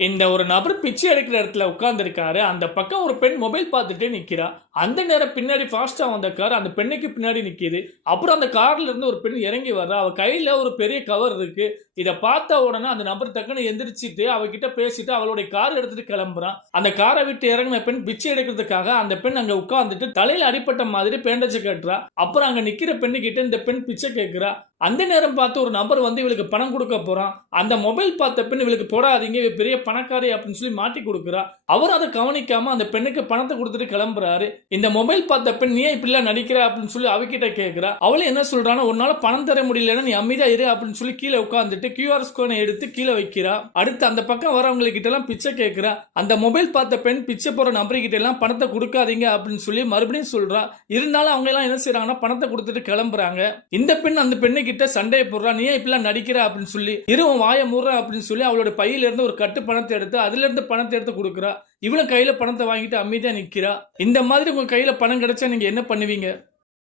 இந்த ஒரு நபர் பிச்சை எடுக்கிற இடத்துல உட்கார்ந்துருக்காரு. அந்த பக்கம் ஒரு பெண் மொபைல் பார்த்துட்டே நிற்கிறா அந்த நேரம் பின்னாடி ஃபாஸ்ட்டாக வந்த கார் அந்த பெண்ணுக்கு பின்னாடி நிற்கிது அப்புறம் அந்த கார்ல இருந்து ஒரு பெண் இறங்கி வர்றா. அவள் கையில் ஒரு பெரிய கவர் இருக்கு. இதை பார்த்த உடனே அந்த நபர் டக்குன்னு எந்திரிச்சிட்டு அவகிட்ட பேசிட்டு அவளுடைய கார் எடுத்துட்டு கிளம்புறான். அந்த காரை விட்டு இறங்கின பெண் பிச்சை எடுக்கிறதுக்காக அந்த பெண் அங்கே உட்காந்துட்டு தலையில் அடிப்பட்ட மாதிரி பேண்டச்சு கட்டுறா. அப்புறம் அங்கே நிற்கிற பெண்ணுக்கிட்ட இந்த பெண் பிச்சை கேட்குறா அந்த நேரம் பார்த்து ஒரு நபர் வந்து இவளுக்கு பணம் கொடுக்க போகிறான் அந்த மொபைல் பார்த்த பெண் இவளுக்கு போடாதீங்க பெரிய பணக்காரி அப்படின்னு சொல்லி மாட்டி கொடுக்குறா. அவர் அதை கவனிக்காம அந்த பெண்ணுக்கு பணத்தை கொடுத்துட்டு கிளம்புறாரு. இந்த மொபைல் பார்த்த பெண் நீ இப்படிலாம் நடிக்கிற? அப்படின்னு சொல்லி அவகிட்ட கேட்குறா அவளே என்ன சொல்றான்னா உன்னால பணம் தர முடியலன்னா நீ அமைதியா இரு அப்படின்னு சொல்லி கீழே உட்காந்துட்டு கியூஆர் ஸ்கோனை எடுத்து கீழே வைக்கிறா. அடுத்து அந்த பக்கம் வரவங்க கிட்ட எல்லாம் பிச்சை கேட்குறா அந்த மொபைல் பார்த்த பெண் பிச்சை போற நபர் எல்லாம் பணத்தை கொடுக்காதீங்க அப்படின்னு சொல்லி மறுபடியும் சொல்றா. இருந்தாலும் அவங்க எல்லாம் என்ன செய்றாங்கன்னா பணத்தை கொடுத்துட்டு கிளம்புறாங்க. இந்த பெண் அந்த பெண்ணு கிட்ட சண்டையை போடுறா. நீ இப்படிலாம் நடிக்கிற? அப்படின்னு சொல்லி இருவன் வாய மூடுற அப்படின்னு சொல்லி அவளோட பையில இருந்து ஒரு கட்டு பணத்தை எடுத்து அதுலேருந்து பணத்தை எடுத்து கொடுக்குறா. இவளும் கையில பணத்தை வாங்கிட்டு அமைதியா நிக்கிறா. இந்த மாதிரி உங்கள் கையில பணம் கிடைச்சா நீங்க என்ன பண்ணுவீங்க?